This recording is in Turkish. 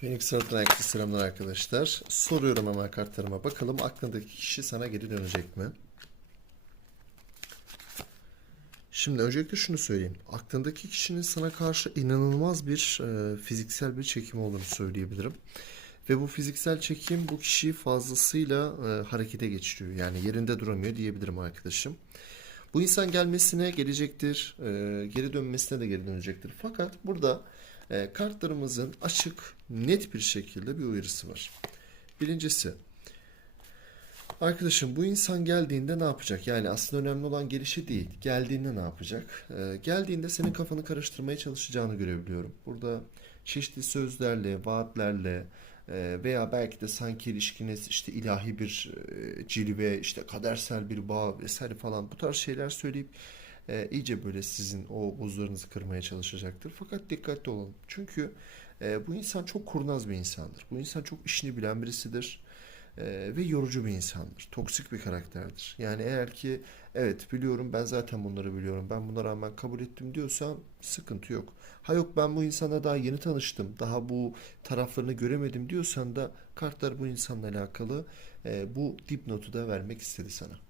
Phoenix Earth'tan herkese selamlar arkadaşlar. Soruyorum hemen kartlarıma. Bakalım aklındaki kişi sana geri dönecek mi? Şimdi öncelikle şunu söyleyeyim. Aklındaki kişinin sana karşı inanılmaz bir e, fiziksel bir çekim olduğunu söyleyebilirim. Ve bu fiziksel çekim bu kişiyi fazlasıyla e, harekete geçiriyor. Yani yerinde duramıyor diyebilirim arkadaşım. Bu insan gelmesine gelecektir, e, geri dönmesine de geri dönecektir. Fakat burada e, kartlarımızın açık, net bir şekilde bir uyarısı var. Birincisi, arkadaşım bu insan geldiğinde ne yapacak? Yani aslında önemli olan gelişi değil, geldiğinde ne yapacak? E, geldiğinde senin kafanı karıştırmaya çalışacağını görebiliyorum. Burada çeşitli sözlerle, vaatlerle e, veya belki de sanki ilişkiniz işte ilahi bir e, cilve, işte kadersel bir bağ vesaire falan bu tarz şeyler söyleyip e, iyice böyle sizin o buzlarınızı kırmaya çalışacaktır. Fakat dikkatli olun. Çünkü e, bu insan çok kurnaz bir insandır. Bu insan çok işini bilen birisidir. E, ve yorucu bir insandır. Toksik bir karakterdir. Yani eğer ki evet biliyorum ben zaten bunları biliyorum. Ben buna rağmen kabul ettim diyorsan sıkıntı yok. Ha yok ben bu insana daha yeni tanıştım. Daha bu taraflarını göremedim diyorsan da kartlar bu insanla alakalı e, bu dipnotu da vermek istedi sana.